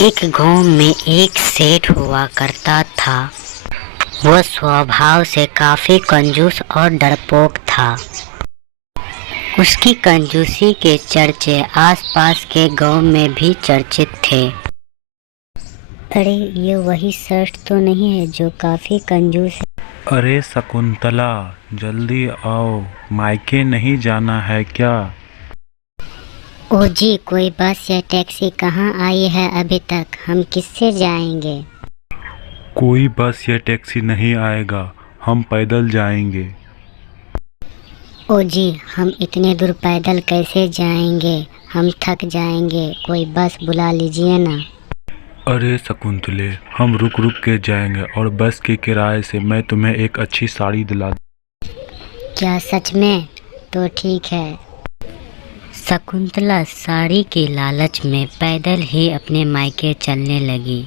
एक गांव में एक सेठ हुआ करता था। वह स्वभाव से काफी कंजूस और डरपोक था। उसकी कंजूसी के चर्चे आसपास के गांव में भी चर्चित थे। अरे ये वही सेठ तो नहीं है जो काफी कंजूस है? अरे शकुंतला, जल्दी आओ, मायके नहीं जाना है क्या? ओ जी, कोई बस या टैक्सी कहाँ आई है अभी तक? हम किससे जाएंगे? कोई बस या टैक्सी नहीं आएगा, हम पैदल जाएंगे। ओ जी, हम इतने दूर पैदल कैसे जाएंगे? हम थक जाएंगे, कोई बस बुला लीजिए ना। अरे शकुंतले, हम रुक रुक के जाएंगे और बस के किराए से मैं तुम्हें एक अच्छी साड़ी दिला। क्या सच में? तो ठीक है। शकुंतला साड़ी की लालच में पैदल ही अपने मायके चलने लगी।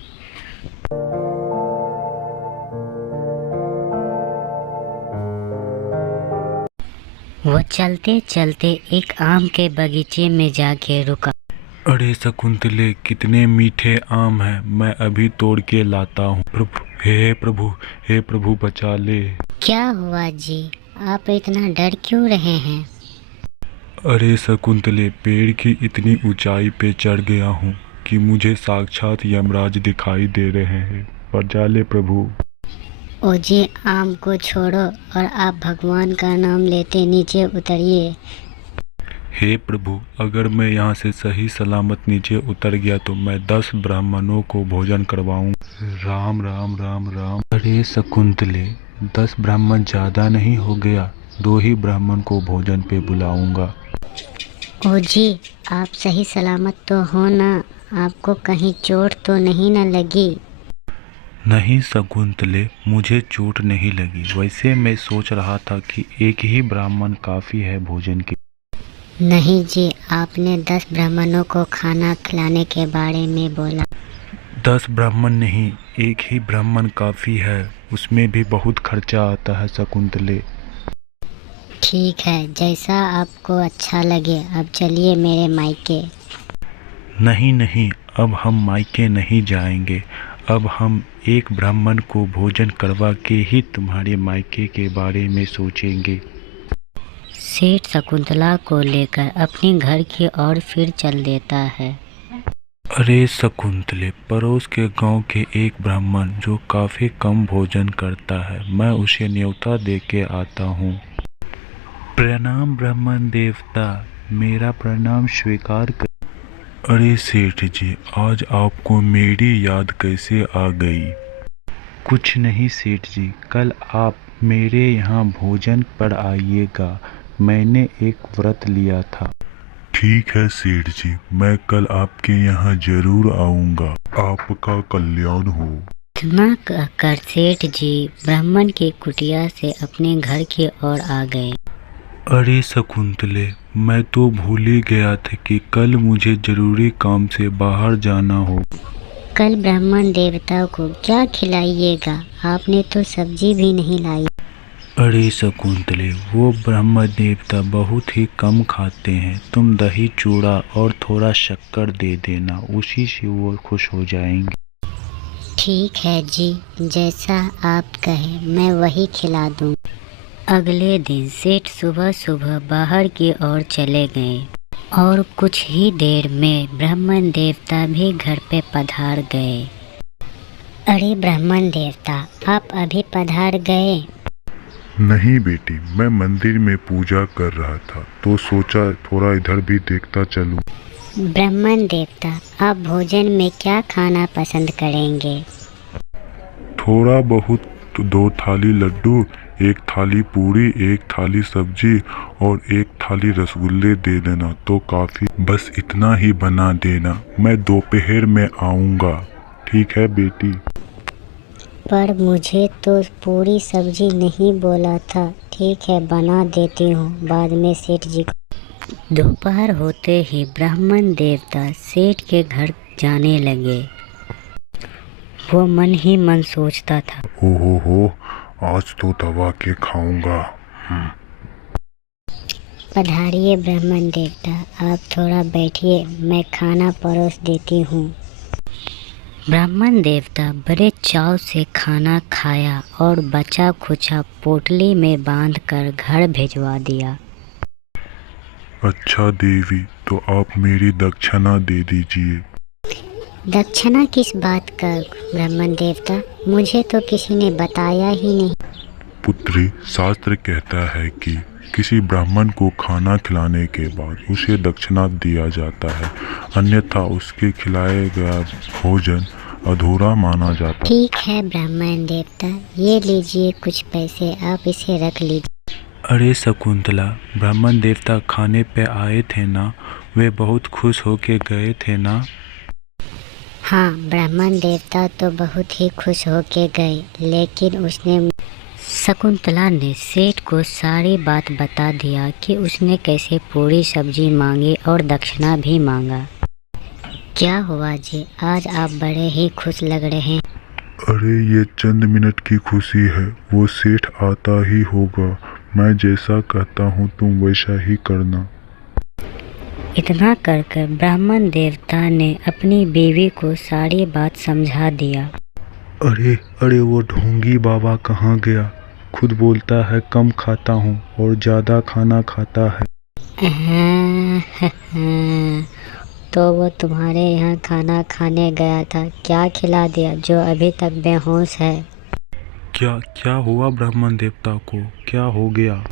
वो चलते चलते एक आम के बगीचे में जाके रुका। अरे शकुंतले, कितने मीठे आम हैं, मैं अभी तोड़ के लाता हूँ। प्रभु, हे प्रभु, हे प्रभु बचा ले। क्या हुआ जी? आप इतना डर क्यों रहे हैं? अरे शकुंतले, पेड़ की इतनी ऊंचाई पे चढ़ गया हूँ कि मुझे साक्षात यमराज दिखाई दे रहे हैं। बचा ले प्रभु। ओ जी, आम को छोड़ो और आप भगवान का नाम लेते नीचे उतरिए। हे प्रभु, अगर मैं यहाँ से सही सलामत नीचे उतर गया तो मैं 10 ब्राह्मणों को भोजन करवाऊँ। राम राम राम राम। अरे शकुंतले, 10 ब्राह्मण ज़्यादा नहीं हो गया? 2 ही ब्राह्मण को भोजन पे बुलाऊंगा। ओ जी, आप सही सलामत तो हो ना? आपको कहीं चोट तो नहीं न लगी? नहीं शकुंतले, मुझे चोट नहीं लगी। वैसे मैं सोच रहा था कि एक ही ब्राह्मण काफ़ी है भोजन के। नहीं जी, आपने 10 ब्राह्मणों को खाना खिलाने के बारे में बोला। 10 ब्राह्मण नहीं, एक ही ब्राह्मण काफ़ी है। उसमें भी बहुत खर्चा आता है शकुंतले। ठीक है, जैसा आपको अच्छा लगे। अब चलिए मेरे मायके। नहीं नहीं, अब हम मायके नहीं जाएंगे। अब हम एक ब्राह्मण को भोजन करवा के ही तुम्हारे मायके के बारे में सोचेंगे। सेठ शकुंतला को लेकर अपने घर की ओर फिर चल देता है। अरे शकुंतले, पड़ोस के गांव के एक ब्राह्मण जो काफ़ी कम भोजन करता है, मैं उसे न्योता दे के आता हूँ। प्रणाम ब्राह्मण देवता, मेरा प्रणाम स्वीकार कर। अरे सेठ जी, आज आपको मेरी याद कैसे आ गई? कुछ नहीं सेठ जी, कल आप मेरे यहाँ भोजन पर आइएगा। मैंने एक व्रत लिया था। ठीक है सेठ जी, मैं कल आपके यहाँ जरूर आऊँगा। आपका कल्याण हो। इतना कहकर सेठ जी ब्राह्मण की कुटिया से अपने घर की ओर आ गए। अरे शकुंतले, मैं तो भूल ही गया था कि कल मुझे जरूरी काम से बाहर जाना हो। कल ब्राह्मण देवता को क्या खिलाइएगा? आपने तो सब्जी भी नहीं लाई। अरे शकुंतले, वो ब्रह्म देवता बहुत ही कम खाते हैं। तुम दही चूड़ा और थोड़ा शक्कर दे देना, उसी से वो खुश हो जाएंगे। ठीक है जी, जैसा आप कहें मैं वही खिला दूँ। अगले दिन सेठ सुबह सुबह बाहर की ओर चले गए और कुछ ही देर में ब्राह्मण देवता भी घर पे पधार गए। अरे ब्राह्मण देवता, आप अभी पधार गए? नहीं बेटी, मैं मंदिर में पूजा कर रहा था तो सोचा थोड़ा इधर भी देखता चलूं। ब्राह्मण देवता, आप भोजन में क्या खाना पसंद करेंगे? थोड़ा बहुत तो 2 थाली लड्डू, 1 थाली पूरी, 1 थाली सब्जी और 1 थाली रसगुल्ले दे देना तो काफ़ी। बस इतना ही बना देना, मैं दोपहर में आऊँगा। ठीक है बेटी? पर मुझे तो पूरी सब्जी नहीं बोला था। ठीक है, बना देती हूँ बाद में सेठ जी को। दोपहर होते ही ब्राह्मण देवता सेठ के घर जाने लगे। वो मन ही मन सोचता था, हो, आज तो दबा के खाऊंगा। पधारिए ब्राह्मण देवता, आप थोड़ा बैठिए, मैं खाना परोस देती हूँ। ब्राह्मण देवता बड़े चाव से खाना खाया और बचा खुचा पोटली में बांधकर घर भिजवा दिया। अच्छा देवी, तो आप मेरी दक्षिणा दे दीजिए। दक्षिणा किस बात का ब्राह्मण देवता? मुझे तो किसी ने बताया ही नहीं। पुत्री, शास्त्र कहता है कि किसी ब्राह्मण को खाना खिलाने के बाद उसे दक्षिणा दिया जाता है, अन्यथा उसके खिलाया गया भोजन अधूरा माना जाता है। ठीक है ब्राह्मण देवता, ये लीजिए कुछ पैसे, आप इसे रख लीजिए। अरे शकुंतला, ब्राह्मण देवता खाने पे आए थे ना, वे बहुत खुश होके गए थे ना। हाँ, ब्राह्मण देवता तो बहुत ही खुश होके गए, लेकिन उसने शकुंतला ने सेठ को सारी बात बता दिया कि उसने कैसे पूरी सब्जी मांगी और दक्षिणा भी मांगा। क्या हुआ जी, आज आप बड़े ही खुश लग रहे हैं। अरे ये चंद मिनट की खुशी है, वो सेठ आता ही होगा। मैं जैसा कहता हूँ तुम वैसा ही करना। इतना कर ब्राह्मण देवता ने अपनी बीवी को सारी बात समझा दिया। अरे अरे, वो ढोंगी बाबा कहाँ गया? खुद बोलता है कम खाता हूँ और ज़्यादा खाना खाता है। तो वो तुम्हारे यहाँ खाना खाने गया था, क्या खिला दिया जो अभी तक बेहोश है? क्या हुआ ब्राह्मण देवता को? क्या हो गया?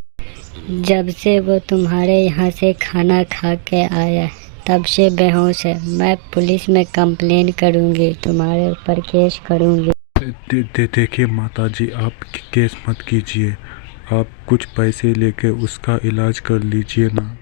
जब से वो तुम्हारे यहाँ से खाना खा के आया तब से बेहोश है। मैं पुलिस में कंप्लेन करूँगी, तुम्हारे ऊपर केस करूँगी। देखिए माता जी, आप केस मत कीजिए, आप कुछ पैसे लेके उसका इलाज कर लीजिए ना।